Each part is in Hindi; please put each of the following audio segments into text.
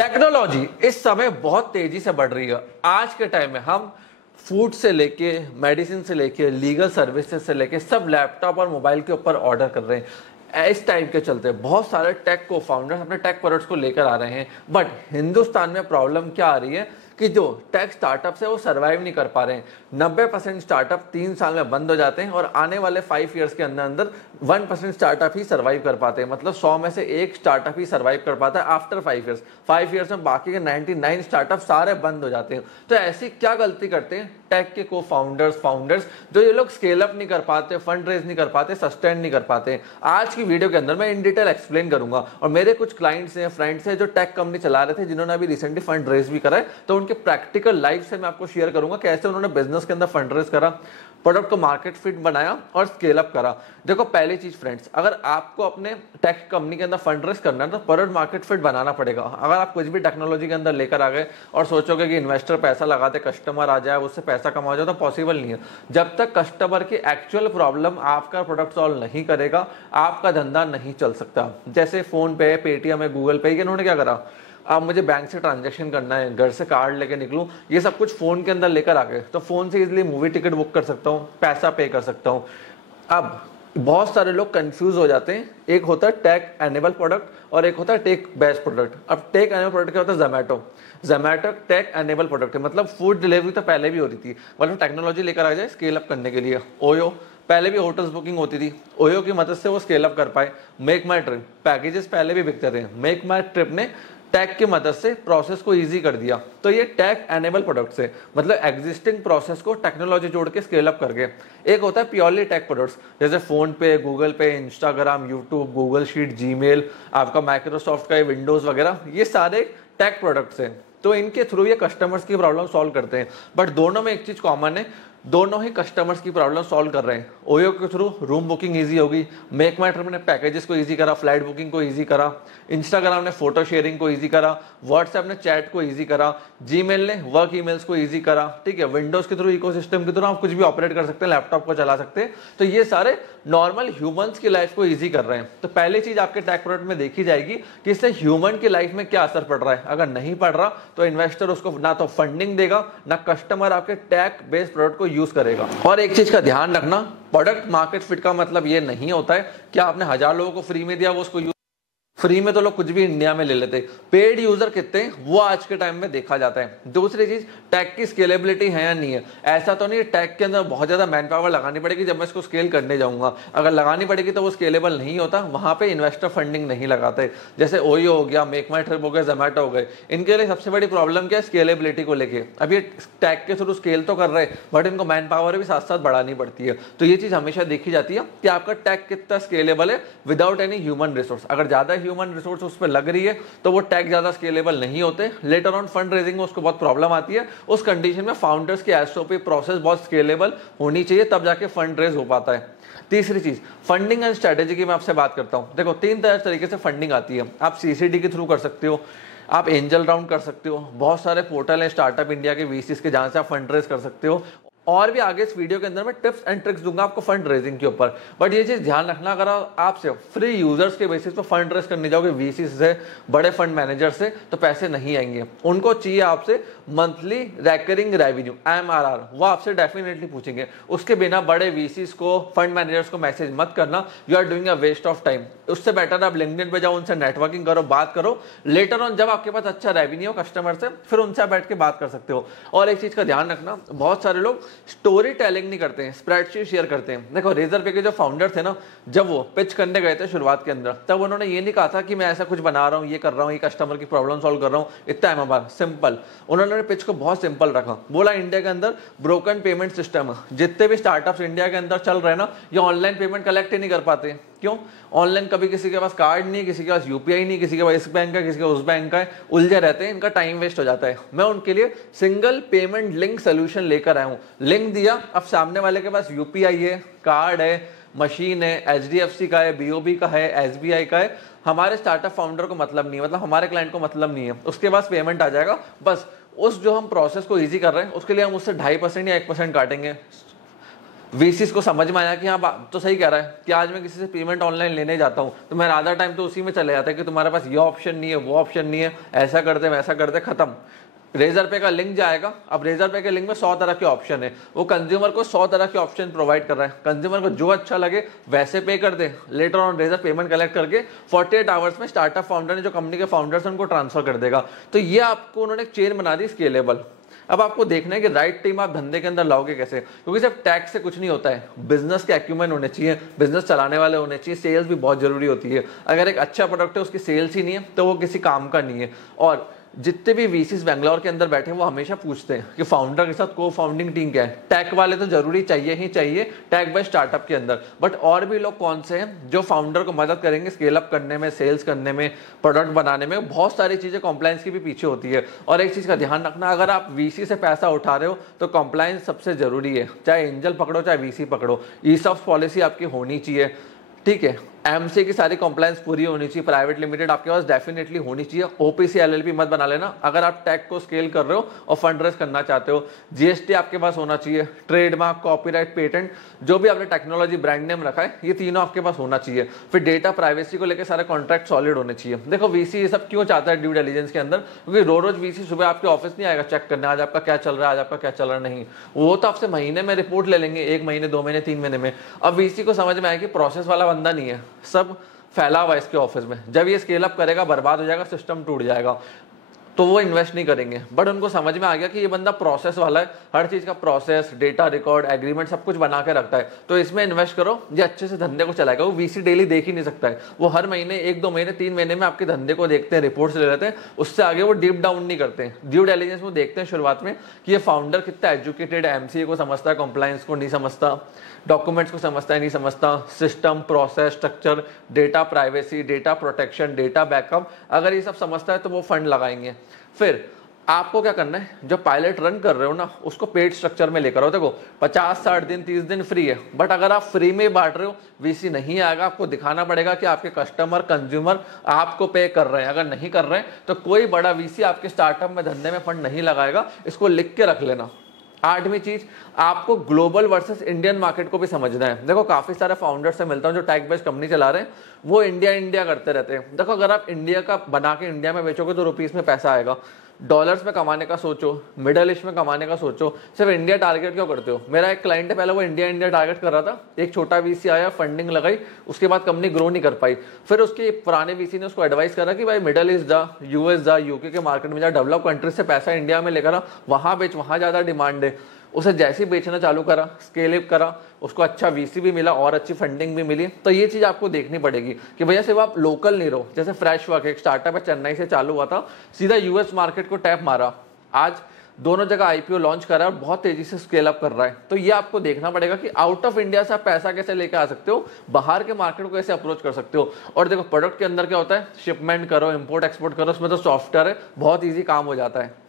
टेक्नोलॉजी इस समय बहुत तेजी से बढ़ रही है। आज के टाइम में हम फूड से लेके मेडिसिन से लेके लीगल सर्विसेज से लेके सब लैपटॉप और मोबाइल के ऊपर ऑर्डर कर रहे हैं। इस टाइम के चलते बहुत सारे टेक को फाउंडर्स अपने टेक प्रोडक्ट्स को लेकर आ रहे हैं, बट हिंदुस्तान में प्रॉब्लम क्या आ रही है कि जो टेक स्टार्टअप्स है वो सर्वाइव नहीं कर पा रहे हैं। 90% स्टार्टअप 3 साल में बंद हो जाते हैं और आने वाले 5 ईयर्स के अंदर अंदर 1% स्टार्टअप ही सर्वाइव कर पाते हैं। मतलब 100 में से एक स्टार्टअप ही सर्वाइव कर पाता है आफ्टर 5 ईयर्स। 5 ईयर्स में बाकी के 99 स्टार्टअप सारे बंद हो जाते हैं। तो ऐसी क्या गलती करते हैं टेक के को फाउंडर्स जो ये लोग स्केल अप नहीं कर पाते, फंड रेज नहीं कर पाते, सस्टेन नहीं कर पाते। आज की वीडियो के अंदर मैं इन डिटेल एक्सप्लेन करूंगा। और मेरे कुछ क्लाइंट्स हैं, फ्रेंड्स हैं जो टेक कंपनी चला रहे थे, जिन्होंने अभी रिसेंटली फंड रेज भी करा है, तो उनके प्रैक्टिकल लाइफ से मैं आपको शेयर करूंगा कैसे उन्होंने बिजनेस के अंदर फंड रेज करा, प्रोडक्ट को मार्केट फिट बनाया और स्केल अप करा। देखो पहली चीज फ्रेंड्स, अगर आपको अपने टेक कंपनी के अंदर फंड रेज करना है तो प्रोडक्ट मार्केट फिट बनाना पड़ेगा। अगर आप कुछ भी टेक्नोलॉजी के अंदर लेकर आ गए और सोचोगे कि इन्वेस्टर पैसा लगाते, कस्टमर आ जाए, उससे पैसा कमा जाए, तो पॉसिबल नहीं है। जब तक कस्टमर की एक्चुअल प्रॉब्लम आपका प्रोडक्ट सॉल्व नहीं करेगा, आपका धंधा नहीं चल सकता। जैसे फोन पे, पेटीएम है, गूगल पे, इन्होंने क्या करा, अब मुझे बैंक से ट्रांजैक्शन करना है, घर से कार्ड लेके निकलूं, ये सब कुछ फोन के अंदर लेकर आ गए, तो फोन से इजीली मूवी टिकट बुक कर सकता हूँ, पैसा पे कर सकता हूँ। अब बहुत सारे लोग कंफ्यूज हो जाते हैं, एक होता है टेक एनेबल प्रोडक्ट और एक होता है टेक बेस्ड प्रोडक्ट। अब टेक एनेबल प्रोडक्ट क्या होता है, जोमैटो टेक एनेबल प्रोडक्ट है, मतलब फूड डिलीवरी तो पहले भी हो रही थी, मतलब टेक्नोलॉजी लेकर आ जाए स्केल अप करने के लिए। ओयो पहले भी होटल्स बुकिंग होती थी, ओयो की मदद से वो स्केल अप कर पाए। मेक माई ट्रिप पैकेजेस पहले भी बिकते थे, मेक माई ट्रिप ने टैग की मदद से प्रोसेस को इजी कर दिया। तो ये टैग एनेबल प्रोडक्ट्स है, मतलब एग्जिस्टिंग प्रोसेस को टेक्नोलॉजी जोड़ के स्केल अप करके। एक होता है प्योरली टैग प्रोडक्ट्स, जैसे फोन पे, गूगल पे, Instagram, YouTube, Google sheet, Gmail, आपका माइक्रोसॉफ्ट का विंडोज वगैरह, ये सारे टैग प्रोडक्ट्स हैं। तो इनके थ्रू ये कस्टमर्स की प्रॉब्लम सॉल्व करते हैं। बट दोनों में एक चीज कॉमन है, दोनों ही कस्टमर्स की प्रॉब्लम सॉल्व कर रहे हैं। ओयो के थ्रू रूम बुकिंग इजी होगी, मेक माई ट्रिप ने पैकेजेस को इजी करा, फ्लाइट बुकिंग को इजी करा, इंस्टाग्राम ने फोटो शेयरिंग को इजी करा, व्हाट्सएप ने चैट को इजी करा, जीमेल ने वर्क ईमेल्स को इजी करा। ठीक है, विंडोज के थ्रू, इकोसिस्टम के थ्रू आप कुछ भी ऑपरेट कर सकते हैं, लैपटॉप को चला सकते हैं। तो ये सारे नॉर्मल ह्यूमंस की लाइफ को इजी कर रहे हैं। तो पहली चीज आपके टैग प्रोडक्ट में देखी जाएगी कि इससे ह्यूमन की लाइफ में क्या असर पड़ रहा है। अगर नहीं पड़ रहा तो इन्वेस्टर उसको ना तो फंडिंग देगा, ना कस्टमर आपके टैग बेस्ड प्रोडक्ट को यूज करेगा। और एक चीज का ध्यान रखना, प्रोडक्ट मार्केट फिट का मतलब ये नहीं होता है कि आपने 1000 लोगों को फ्री में दिया, वो उसको फ्री में तो लोग कुछ भी इंडिया में ले लेते हैं। पेड यूजर कितने हैं वो आज के टाइम में देखा जाता है। दूसरी चीज, टैग की स्केलेबिलिटी है या नहीं है। ऐसा तो नहीं टैग के अंदर बहुत ज्यादा मैन पावर लगानी पड़ेगी जब मैं इसको स्केल करने जाऊंगा। अगर लगानी पड़ेगी तो वो स्केलेबल नहीं होता, वहां पे इन्वेस्टर फंडिंग नहीं लगाते। जैसे ओयो हो गया, मेक माई ट्रिप हो गया, जोमैटो हो गए, इनके लिए सबसे बड़ी प्रॉब्लम क्या है, स्केलेबिलिटी को लेके। अब ये टैग के थ्रू स्केल तो कर रहे हैं, बट इनको मैन पावर भी साथ साथ बढ़ानी पड़ती है। तो ये चीज हमेशा देखी जाती है कि आपका टैग कितना स्केलेबल है विदाउट एनी ह्यूमन रिसोर्स। अगर ज्यादा ह्यूमन रिसोर्स उस पर लग रही है तो वो टैग ज्यादा स्केलेबल नहीं होते। लेटर ऑन फंड रेजिंग में उसको बहुत प्रॉब्लम आती है। उस कंडीशन में फाउंडर्स की एसओपी प्रोसेस बहुत स्केलेबल होनी चाहिए, तब जाके फंड रेज हो पाता है। तीसरी चीज, फंडिंग एंड स्ट्रेटेजी की मैं आपसे बात करता हूं। देखो 3 तरीके से फंडिंग आती है। आप सीसीडी के थ्रू कर सकते हो, आप एंजल राउंड कर सकते हो, बहुत सारे पोर्टल है स्टार्टअप इंडिया के वीसीस के जहां से आप फंड रेज कर सकते हो। और भी आगे इस वीडियो के अंदर मैं टिप्स एंड ट्रिक्स दूंगा आपको फंड रेजिंग के ऊपर। बट ये चीज ध्यान रखना, अगर आप से फ्री यूजर्स के बेसिस पे फंड रेज करने जाओगे वीसी से, बड़े फंड मैनेजर से, तो पैसे नहीं आएंगे। उनको चाहिए आपसे मंथली रिकरिंग रेवेन्यू, एमआरआर, वो आपसे डेफिनेटली पूछेंगे। उसके बिना बड़े वीसीस को, फंड मैनेजर्स को मैसेज मत करना, you are doing a waste of time. उससे बेटर आप लिंक्डइन पे जाओ, उनसे नेटवर्किंग करो, बात करो। लेटर ऑन जब आपके पास अच्छा रेवेन्यू हो कस्टमर से, फिर उनसे बैठ के बात कर सकते हो। और एक चीज का ध्यान रखना, बहुत सारे लोग स्टोरी टेलिंग नहीं करते हैं, स्प्रेडशीट शेयर करते हैं। देखो रेजर पे के जो फाउंडर थे ना, जब वो पिच करने गए थे शुरुआत के अंदर, तब उन्होंने ये नहीं कहा था कि मैं ऐसा कुछ बना रहा हूँ, ये कर रहा हूँ, ये कस्टमर की प्रॉब्लम सॉल्व कर रहा हूँ, इतना एमआर। सिंपल, उन्होंने पिच को बहुत सिंपल रखा। बोला इंडिया के अंदर ब्रोकन पेमेंट सिस्टम है, जितने भी स्टार्टअप्स इंडिया के अंदर चल रहे हैं ना, ये ऑनलाइन पेमेंट कलेक्ट ही नहीं कर पाते। क्यों? ऑनलाइन कभी किसी के पास कार्ड नहीं, किसी के पास यूपीआई नहीं, किसी के पास इस बैंक का, किसी के उस बैंक का है, उलझे रहते हैं, इनका टाइम वेस्ट हो जाता है। मैं उनके लिए सिंगल पेमेंट लिंक सोल्यूशन लेकर आया हूं। लिंक दिया, अब सामने वाले के पास यूपीआई है, कार्ड है, मशीन है, एचडीएफसी का है, बीओबी का है, एसबीआई का है। हमारे स्टार्टअप फाउंडर को मतलब नहीं है, मतलब हमारे क्लाइंट को मतलब नहीं है, उसके पास पेमेंट आ जाएगा। बस उस जो हम प्रोसेस को इजी कर रहे हैं उसके लिए हम उससे 2.5% या 1% काटेंगे। वीसीस को समझ में आया कि हाँ बात तो सही कह रहा है कि आज मैं किसी से पेमेंट ऑनलाइन लेने जाता हूँ तो मेरा आधा टाइम तो उसी में चले जाता है कि तुम्हारे पास ये ऑप्शन नहीं है, वो ऑप्शन नहीं है, ऐसा करते वैसा करते, खत्म। रेजर पे का लिंक जाएगा, अब रेजर पे के लिंक में 100 तरह के ऑप्शन है, वो कंज्यूमर को 100 तरह के ऑप्शन प्रोवाइड कर रहा है। कंज्यूमर को जो अच्छा लगे वैसे पे कर दे, later on razor payment collect करके 48 आवर्स में स्टार्टअप फाउंडर ने, जो कंपनी के फाउंडर्स हैं, उनको ट्रांसफर कर देगा। तो ये आपको उन्होंने एक चेन बना दी स्केलेबल। अब आपको देखना है कि राइट टीम आप धंधे के अंदर लाओगे कैसे, क्योंकि सिर्फ टैक्स से कुछ नहीं होता है, बिजनेस के एक्यूमेंट होने चाहिए, बिजनेस चलाने वाले होने चाहिए, सेल्स भी बहुत जरूरी होती है। अगर एक अच्छा प्रोडक्ट है उसकी सेल्स ही नहीं है तो वो किसी काम का नहीं है। और जितने भी वीसीस बैंगलोर के अंदर बैठे हैं वो हमेशा पूछते हैं कि फाउंडर के साथ को फाउंडिंग टीम क्या है। टैक वाले तो जरूरी चाहिए ही चाहिए टैक बाय स्टार्टअप के अंदर, बट और भी लोग कौन से हैं जो फाउंडर को मदद करेंगे स्केल अप करने में, सेल्स करने में, प्रोडक्ट बनाने में। बहुत सारी चीजें कॉम्प्लायंस की भी पीछे होती है। और एक चीज का ध्यान रखना, अगर आप वीसी से पैसा उठा रहे हो तो कॉम्प्लायंस सबसे जरूरी है, चाहे एंजल पकड़ो चाहे वीसी पकड़ो। ईसॉप्स पॉलिसी आपकी होनी चाहिए, ठीक है। एमसी की सारी कंप्लायंस पूरी होनी चाहिए, प्राइवेट लिमिटेड आपके पास डेफिनेटली होनी चाहिए। ओपीसी एलएलपी मत बना लेना अगर आप टैग को स्केल कर रहे हो और फंड रेज करना चाहते हो। जीएसटी आपके पास होना चाहिए, ट्रेडमार्क, कॉपीराइट, पेटेंट, जो भी आपने टेक्नोलॉजी ब्रांड नेम रखा है ये तीनों आपके पास होना चाहिए। फिर डेटा प्राइवेसी को लेकर सारे कॉन्ट्रैक्ट सॉलिड होने चाहिए। देखो वीसी ये सब क्यों चाहता है ड्यू डिलिजेंस के अंदर, क्योंकि रोज वीसी सुबह आपके ऑफिस नहीं आएगा चेक करने आज आपका क्या चल रहा है, आज आपका क्या चल रहा नहीं। वो तो आपसे महीने में रिपोर्ट ले लेंगे, 1 महीने, 2 महीने, 3 महीने में। अब वीसी को समझ में आया कि प्रोसेस वाला बंदा नहीं है, सब फैला हुआ इसके ऑफिस में, जब ये स्केल अप करेगा बर्बाद हो जाएगा, सिस्टम टूट जाएगा, तो वो इन्वेस्ट नहीं करेंगे। बट उनको समझ में आ गया कि ये बंदा प्रोसेस वाला है, हर चीज का प्रोसेस, डेटा, रिकॉर्ड, एग्रीमेंट सब कुछ बना के रखता है, तो इसमें इन्वेस्ट करो, ये अच्छे से धंधे को चलाएगा। वो वीसी डेली देख ही नहीं सकता है, वो हर महीने 1-2 महीने 3 महीने में आपके धंधे को देखते हैं, रिपोर्ट्स ले लेते हैं, उससे आगे वो डीप डाउन नहीं करते हैं। ड्यू डिलिजेंस में देखते हैं शुरुआत में कि ये फाउंडर कितना एजुकेटेड है, एमसीए को समझता है, कंप्लायंस को नहीं समझता, डॉक्यूमेंट्स को समझता है नहीं समझता, system, process, structure, data privacy, data protection, data backup, अगर ये सब समझता है तो वो फंड लगाएंगे। फिर आपको क्या करना है, जो पायलट रन कर रहे हो ना उसको पेड स्ट्रक्चर में लेकर आओ। देखो 50-60 दिन 30 दिन फ्री है, बट अगर आप फ्री में बांट रहे हो वीसी नहीं आएगा, आपको दिखाना पड़ेगा कि आपके कस्टमर, कंज्यूमर आपको पे कर रहे हैं। अगर नहीं कर रहे हैं तो कोई बड़ा वीसी आपके स्टार्टअप में, धंधे में फंड नहीं लगाएगा, इसको लिख के रख लेना। 8वीं चीज, आपको ग्लोबल वर्सेस इंडियन मार्केट को भी समझना है। देखो काफी सारे फाउंडर्स से मिलता हूं जो टैग बेस्ड कंपनी चला रहे हैं, वो इंडिया इंडिया करते रहते हैं। देखो अगर आप इंडिया का बना के इंडिया में बेचोगे तो रुपीस में पैसा आएगा, डॉलर्स में कमाने का सोचो, मिडल ईस्ट में कमाने का सोचो, सिर्फ इंडिया टारगेट क्यों करते हो। मेरा एक क्लाइंट है, पहले वो इंडिया इंडिया टारगेट कर रहा था, एक छोटा वीसी आया, फंडिंग लगाई, उसके बाद कंपनी ग्रो नहीं कर पाई। फिर उसके पुराने वीसी ने उसको एडवाइस करा कि भाई मिडल ईस्ट जा, यूएस जा, यूके के मार्केट में जा, डेवलप कंट्रीज से पैसा इंडिया में लेकर आ, वहां बेच, वहां ज्यादा डिमांड है। उसे जैसे ही बेचना चालू करा, स्केल अप करा, उसको अच्छा वीसी भी मिला और अच्छी फंडिंग भी मिली। तो ये चीज आपको देखनी पड़ेगी कि भैया सिर्फ आप लोकल नहीं रहो। जैसे फ्रेश वर्क एक स्टार्टअप है, चेन्नई से चालू हुआ था, सीधा यूएस मार्केट को टैप मारा, आज दोनों जगह आईपीओ लॉन्च करा और बहुत तेजी से स्केल अप कर रहा है। तो ये आपको देखना पड़ेगा कि आउट ऑफ इंडिया से आप पैसा कैसे लेकर आ सकते हो, बाहर के मार्केट को कैसे अप्रोच कर सकते हो। और देखो प्रोडक्ट के अंदर क्या होता है, शिपमेंट करो, इंपोर्ट एक्सपोर्ट करो, उसमें तो सॉफ्टवेयर है, बहुत ईजी काम हो जाता है।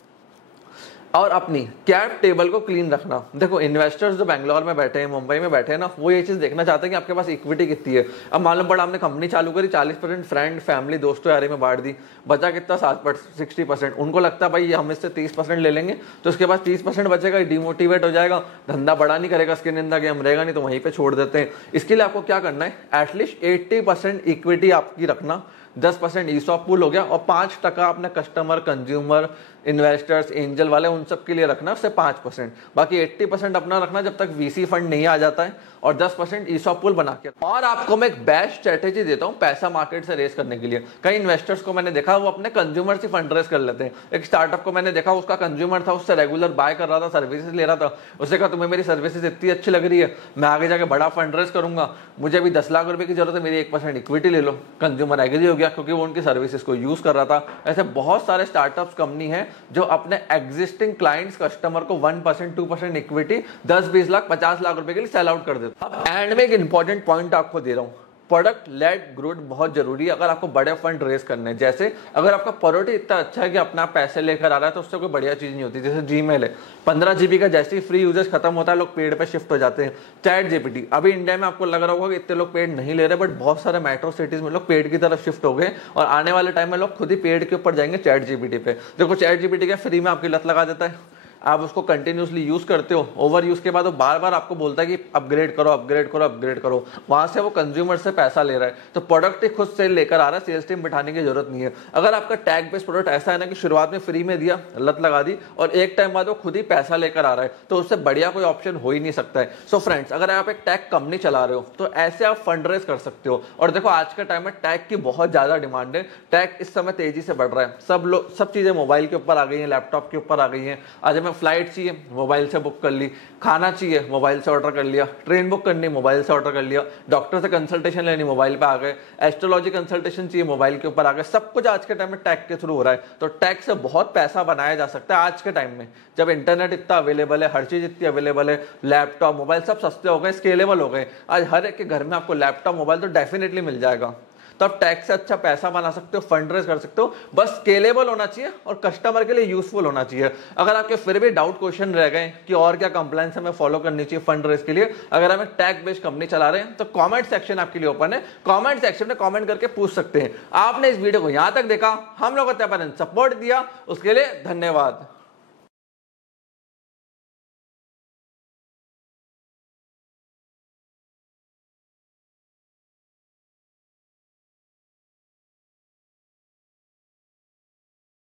और अपनी कैप टेबल को क्लीन रखना। देखो इन्वेस्टर्स जो बैंगलोर में बैठे हैं, मुंबई में बैठे हैं ना, वो ये चीज देखना चाहते हैं कि आपके पास इक्विटी कितनी है। अब मालूम पड़ा आपने कंपनी चालू करी, 40% फ्रेंड, फैमिली, दोस्तों यारी में बांट दी, बचा कितना 60%। उनको लगता है भाई हम इससे 30% ले लेंगे, तो उसके बाद 30% बचेगा, डिमोटिवेट हो जाएगा, धंधा बड़ा नहीं करेगा, इसके निंदा गेम रहेगा नहीं, तो वहीं पे छोड़ देते हैं। इसके लिए आपको क्या करना है, एटलीस्ट 80% इक्विटी आपकी रखना, 10% ईसॉप पूल हो गया, और 5% अपने कस्टमर, कंज्यूमर, इन्वेस्टर्स, एंजल वाले, उन सब के लिए रखना, उससे 5%। बाकी 80% अपना रखना जब तक वीसी फंड नहीं आ जाता है, और 10% ईसॉप पूल बना के। और आपको मैं एक बेस्ट स्ट्रेटेजी देता हूं पैसा मार्केट से रेस करने के लिए। कई इन्वेस्टर्स को मैंने देखा वो अपने कंज्यूमर से फंड रेस कर लेते हैं। एक स्टार्टअप को मैंने देखा, उसका कंज्यूमर था, उससे रेगुलर बाय कर रहा था, सर्विसेज ले रहा था, उससे कहा तुम्हें मेरी सर्विसेज इतनी अच्छी लग रही है, मैं आगे जाके बड़ा फंड रेस करूंगा, मुझे अभी 10 लाख रुपए की जरूरत है, मेरी 1% इक्विटी ले लो। कंज्यूमर एग्री हो गया क्योंकि वो उनकी सर्विसेज को यूज कर रहा था। ऐसे बहुत सारे स्टार्टअप्स कंपनी है जो अपने एग्जिस्टिंग क्लाइंट्स, कस्टमर को 1%, 2% इक्विटी, 10-20 लाख, 50 लाख रुपए के लिए सेल आउट कर देते। अब एंड में एक इंपॉर्टेंट पॉइंट आपको दे रहा हूं, प्रोडक्ट लेड ग्रोथ बहुत जरूरी है अगर आपको बड़े फंड रेस करने हैं। जैसे अगर आपका प्रोडक्ट इतना अच्छा है कि अपना पैसे लेकर आ रहा है, तो उससे कोई बढ़िया चीज नहीं होती। जैसे जीमेल है, 15 GB का जैसे ही फ्री यूजेस खत्म होता है लोग पेड पे शिफ्ट हो जाते हैं। चैट जीपीटी, अभी इंडिया में आपको लग रहा होगा कि इतने लोग पेड नहीं ले रहे, बट बहुत सारे मेट्रो सिटीज में लोग पेड की तरफ शिफ्ट हो गए, और आने वाले टाइम में लोग खुद ही पेड के ऊपर जाएंगे चैट जीपीटी पे। देखो चैट जीपीटी क्या फ्री में आपकी लत लगा देता है, आप उसको कंटिन्यूसली यूज करते हो, ओवर यूज के बाद वो बार बार आपको बोलता है कि अपग्रेड करो अपग्रेड करो अपग्रेड करो, वहां से वो कंज्यूमर से पैसा ले रहा है। तो प्रोडक्ट ही खुद से लेकर आ रहा है, सेल्स टीम बिठाने की जरूरत नहीं है। अगर आपका टैग बेस्ड प्रोडक्ट ऐसा है ना कि शुरुआत में फ्री में दिया, लत लगा दी और एक टाइम बाद वो खुद ही पैसा लेकर आ रहा है, तो उससे बढ़िया कोई ऑप्शन हो ही नहीं सकता है। सो फ्रेंड्स, अगर आप एक टैग कंपनी चला रहे हो तो ऐसे आप फंड रेज कर सकते हो। और देखो आज के टाइम में टैग की बहुत ज्यादा डिमांड है, टैग इस समय तेजी से बढ़ रहा है। सब चीजें मोबाइल के ऊपर आ गई हैं, लैपटॉप के ऊपर आ गई हैं। आज हमें फ्लाइट चाहिए, मोबाइल से बुक कर ली, खाना चाहिए, मोबाइल से ऑर्डर कर लिया, ट्रेन बुक करनी, मोबाइल से ऑर्डर कर लिया, डॉक्टर से कंसल्टेशन लेनी, मोबाइल पे आ गए, एस्ट्रोलॉजी कंसल्टेशन चाहिए, मोबाइल के ऊपर आ गए। सब कुछ आज के टाइम में टैग के थ्रू हो रहा है। तो टैग से बहुत पैसा बनाया जा सकता है आज के टाइम में, जब इंटरनेट इतना अवेलेबल है, हर चीज इतनी अवेलेबल है, लैपटॉप मोबाइल सब सस्ते हो गए, स्केलेबल हो गए। आज हर एक के घर में आपको लैपटॉप मोबाइल तो डेफिनेटली मिल जाएगा। तो आप टैग से अच्छा पैसा बना सकते हो, फंड रेज कर सकते हो, बस स्केलेबल होना चाहिए और कस्टमर के लिए यूजफुल होना चाहिए। अगर आपके फिर भी डाउट क्वेश्चन रह गए कि और क्या कंप्लायंस हमें फॉलो करनी चाहिए फंड रेज के लिए, अगर हम एक टैग बेस्ड कंपनी चला रहे हैं तो कमेंट सेक्शन आपके लिए ओपन है, कमेंट सेक्शन में कमेंट करके पूछ सकते हैं। आपने इस वीडियो को यहां तक देखा, हम लोग सपोर्ट दिया, उसके लिए धन्यवाद।